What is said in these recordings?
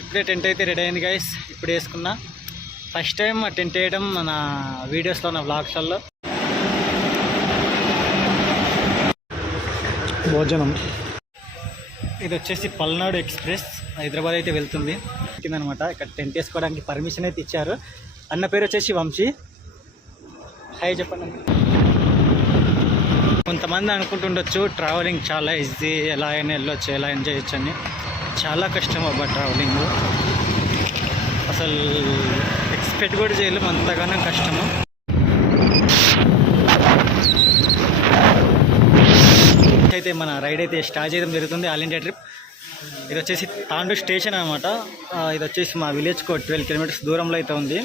ఇప్పుడే టెంట్ అయితే రెడీ అయింది గైస్. ఇప్పుడు వేసుకున్నా. ఫస్ట్ టైం ఆ టెంట్ వేయడం మన వీడియోస్లో, నా వ్లాగ్స్లలో. భోజనం ఇది వచ్చేసి పల్నాడు ఎక్స్ప్రెస్ హైదరాబాద్ అయితే వెళ్తుంది కిందనమాట. ఇక్కడ టెంట్ వేసుకోవడానికి పర్మిషన్ అయితే ఇచ్చారు. అన్న పేరు వచ్చేసి వంశీ. హాయ్ చెప్పండి. కొంతమంది అనుకుంటుండొచ్చు ట్రావెలింగ్ చాలా ఈజీ, ఎలా అయినా వెళ్ళొచ్చు, ఎలా ఎంజాయ్ చేయొచ్చు అని. చాలా కష్టం అబ్బా ట్రావెలింగ్. అసలు ఎక్స్పెక్ట్ కూడా చేయలేము, అంతగానో కష్టము. అయితే మన రైడ్ అయితే స్టార్ట్ చేయడం జరుగుతుంది. All India trip. ఇది వచ్చేసి తాండూర్ స్టేషన్ అనమాట. ఇది వచ్చేసి మా విలేజ్కి 12 కిలోమీటర్స్ దూరంలో అయితే ఉంది.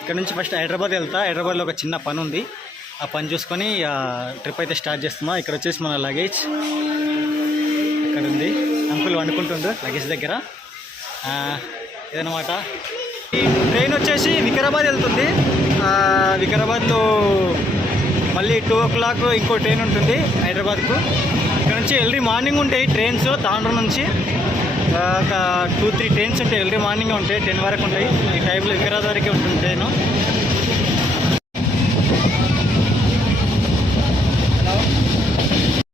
ఇక్కడ నుంచి ఫస్ట్ హైదరాబాద్ వెళ్తా. హైదరాబాద్లో ఒక చిన్న పని ఉంది, ఆ పని చూసుకొని ట్రిప్ అయితే స్టార్ట్ చేస్తున్నా. ఇక్కడ వచ్చేసి మన లగేజ్ ఇక్కడ ఉంది. అంకుల్ వండుకుంటుండు లగేజ్ దగ్గర. ఇదనమాట. ఈ ట్రైన్ వచ్చేసి వికారాబాద్ వెళ్తుంది. వికారాబాద్లో మళ్ళీ 2 o'clock ఇంకో ట్రైన్ ఉంటుంది హైదరాబాద్కు. ఇక్కడ నుంచి ఎర్లీ మార్నింగ్ ఉంటాయి ట్రైన్స్. తాండూరు నుంచి ఒక 2-3 ట్రైన్స్ ఉంటాయి. ఎర్లీ మార్నింగ్ ఉంటాయి, 10 వరకు ఉంటాయి. ఈ టైంలో వికారాబాద్ వరకే ఉంటుంది ట్రైను.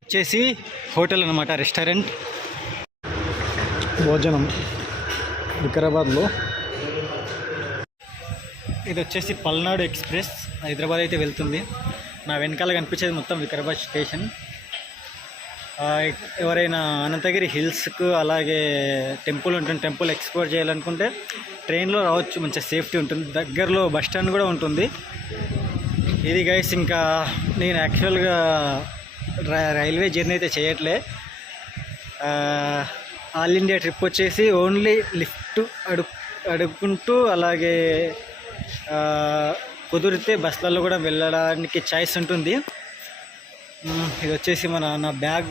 వచ్చేసి హోటల్ అనమాట, రెస్టారెంట్. భోజనం వికారాబాద్లో. ఇది వచ్చేసి పల్నాడు ఎక్స్ప్రెస్ హైదరాబాద్ అయితే వెళ్తుంది. నా వెనకాల కనిపించేది మొత్తం వికారాబాద్ స్టేషన్. ఎవరైనా అనంతగిరి హిల్స్కు అలాగే టెంపుల్ ఉంటుంది, టెంపుల్ ఎక్స్ప్లోర్ చేయాలనుకుంటే ట్రైన్లో రావచ్చు, మంచిగా సేఫ్టీ ఉంటుంది. దగ్గరలో బస్ స్టాండ్ కూడా ఉంటుంది. ఇది గైస్, ఇంకా నేను యాక్చువల్గా రైల్వే జర్నీ అయితే చేయట్లే. ఆల్ ఇండియా ట్రిప్ వచ్చేసి ఓన్లీ లిఫ్ట్ అడుక్కుంటూ, అలాగే కుదిరితే బస్సులలో కూడా వెళ్ళడానికి చాయిస్ ఉంటుంది. ఇది వచ్చేసి నా బ్యాగ్.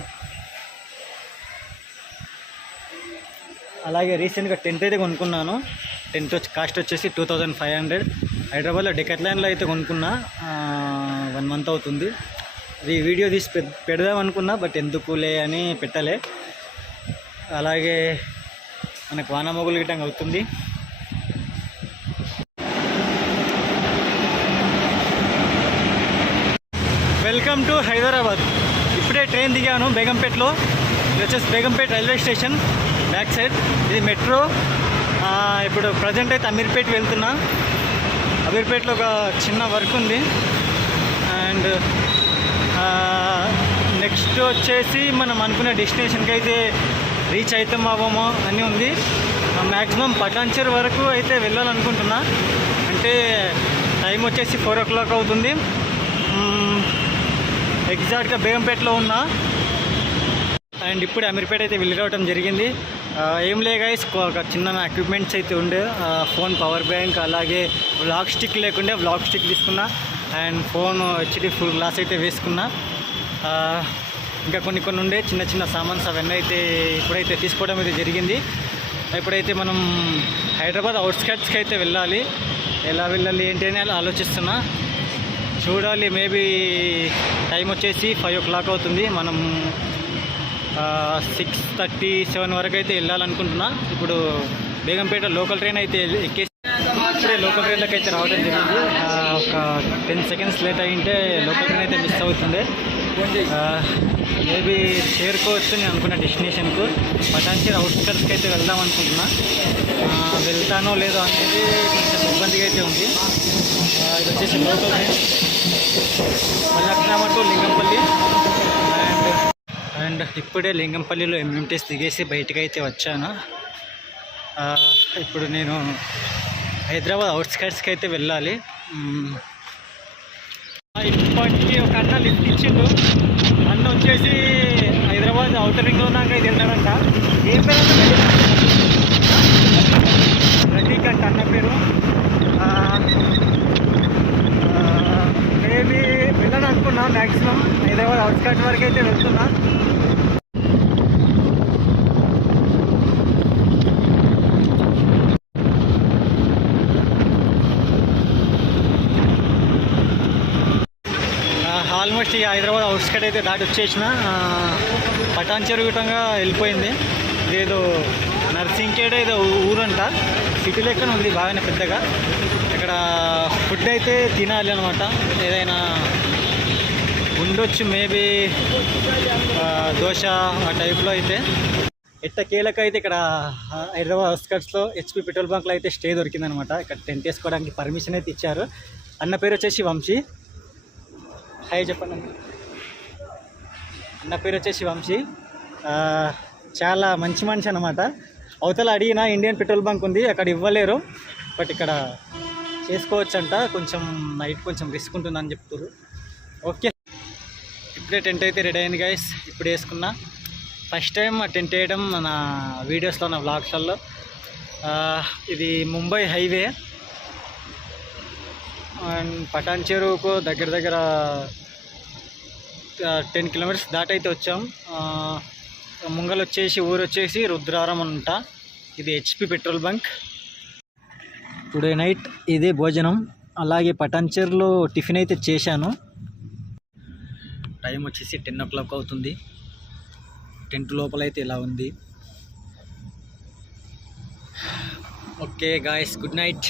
అలాగే రీసెంట్గా టెంట్ అయితే కొనుక్కున్నాను. టెంట్ కాస్ట్ వచ్చేసి 2500. హైదరాబాద్లో డెకాథ్లాన్లో అయితే కొనుక్కున్నా. 1 month అవుతుంది. ఇది వీడియో తీసి పెడదాం అనుకున్నా, బట్ ఎందుకులే అని పెట్టలే. అలాగే మనకు వానమొగులు గిట్టంగా అవుతుంది. Welcome to Hyderabad. ఇప్పుడే ట్రైన్ దిగాను బేగంపేటలో. ఇది వచ్చేసి Begumpet railway station back side. ఇది మెట్రో. ఇప్పుడు ప్రజెంట్ అయితే అమీర్పేట వెళ్తున్నా. అమీర్పేటలో ఒక చిన్న వర్క్ ఉంది. అండ్ నెక్స్ట్ వచ్చేసి మనం అనుకునే డెస్టినేషన్కి అయితే రీచ్ అవుతాం అవ్వమో అని ఉంది. మ్యాక్సిమం పటాన్చెరు వరకు అయితే వెళ్ళాలనుకుంటున్నా. అంటే టైం వచ్చేసి 4 o'clock అవుతుంది. ఎగ్జాక్ట్గా బేగంపేటలో ఉన్నా. అండ్ ఇప్పుడు అమీర్పేట అయితే వెళ్ళి రావడం జరిగింది. ఏం లే గైస్, ఒక చిన్న ఎక్విప్మెంట్స్ అయితే ఉండే. ఫోన్ పవర్ బ్యాంక్, అలాగే వ్లాగ్ స్టిక్ లేకుండే వ్లాగ్ స్టిక్ తీసుకున్నా. And phone HD full glass అయితే వేసుకున్నా. ఇంకా కొన్ని ఉండే చిన్న చిన్న సామాన్స్, అవన్నీ అయితే ఇప్పుడైతే తీసుకోవడం అయితే జరిగింది. ఇప్పుడైతే మనం హైదరాబాద్ అవుట్స్కట్స్కి అయితే వెళ్ళాలి. ఎలా వెళ్ళాలి ఏంటి అని ఆలోచిస్తున్నా. చూడాలి. మేబీ టైం వచ్చేసి 5 o'clock అవుతుంది. మనం 6:37 వరకు అయితే వెళ్ళాలనుకుంటున్నా. ఇప్పుడు బేగంపేట లోకల్ ట్రైన్ అయితే ఎక్కేసి ఇప్పుడే లోకల్ ట్రైన్లోకి అయితే రావడం జరిగింది. ఒక 10 seconds లేట్ అయ్యింటే లోకల్ ట్రైన్ అయితే మిస్ అవుతుండే. మేబీ చేరుకోవచ్చు నేను అనుకున్న డెస్టినేషన్కు. పటాన్చెరు అవుట్స్కట్స్కి అయితే వెళ్దాం అనుకుంటున్నా. వెళ్తానో లేదో అనేది కొంచెం ఇబ్బందిగా అయితే ఉంది. ఇది వచ్చేసి local train Falaknuma to Lingampally. And ఇప్పుడే లింగంపల్లిలో ఎంఎంటీఎస్ దిగేసి బయటకు అయితే వచ్చాను. ఇప్పుడు నేను హైదరాబాద్ అవుట్స్కట్స్కి అయితే వెళ్ళాలి. ఇప్పటికీ ఒక అన్న లిఫ్ట్ ఇచ్చిండు. అన్న వచ్చేసి హైదరాబాద్ అవుటర్ రింగ్లో దాకా అయితే వెళ్తాడంట. ఏం పేరు ప్రతీక్ అంట అన్న పేరు. మేబీ వెళ్ళని అనుకున్నా. మ్యాక్సిమం హైదరాబాద్ అవుట్స్కట్స్ వరకు అయితే వెళ్తున్నా. ఆల్మోస్ట్ ఈ హైదరాబాద్ అవుట్స్కట్ అయితే దాటి వచ్చేసిన. పటాన్చెరు గుట్టంగా వెళ్ళిపోయింది. ఇదేదో నర్సింగ్కేడ్ ఏదో ఊరంట, సిటీ లెక్కన ఉంది బాగానే పెద్దగా. ఇక్కడ ఫుడ్ అయితే తినాలి అనమాట, ఏదైనా ఉండొచ్చు మేబీ దోశ ఆ టైప్లో అయితే. ఎట్టకేలకు అయితే ఇక్కడ హైదరాబాద్ అవుట్స్కట్స్లో హెచ్పి పెట్రోల్ బంక్లో అయితే స్టే దొరికిందనమాట. ఇక్కడ టెంట్ వేసుకోవడానికి పర్మిషన్ అయితే ఇచ్చారు. అన్న పేరు వచ్చేసి వంశీ. హాయ్ చెప్పండి అన్న. అన్న పేరు వచ్చేసి వంశీ. చాలా మంచి మనిషి అనమాట. అవతల అడిగిన ఇండియన్ పెట్రోల్ బంక్ ఉంది, అక్కడ ఇవ్వలేరు, బట్ ఇక్కడ చేసుకోవచ్చంట. కొంచెం నైట్ కొంచెం రిస్క్ ఉంటుందని చెప్తారు. ఓకే, ఇప్పుడే టెంట్ అయితే రెడీ అయింది గైస్. ఇప్పుడు వేసుకున్నా. ఫస్ట్ టైం టెంట్ వేయడం నా వీడియోస్లో, నా వ్లాగ్స్లలో. ఇది ముంబై హైవే అండ్ పటాన్ చెరువుకు దగ్గర దగ్గర 10 కిలోమీటర్స్ దాటైతే వచ్చాం. ముంగల్ వచ్చేసి ఊరు వచ్చేసి రుద్రారం అంట. ఇది HP petrol bunk. Today night ఇదే భోజనం. అలాగే పటాన్ చెరువులో టిఫిన్ అయితే చేశాను. టైం వచ్చేసి 10 o'clock అవుతుంది. టెంట్ లోపల అయితే ఇలా ఉంది. Okay guys, good night.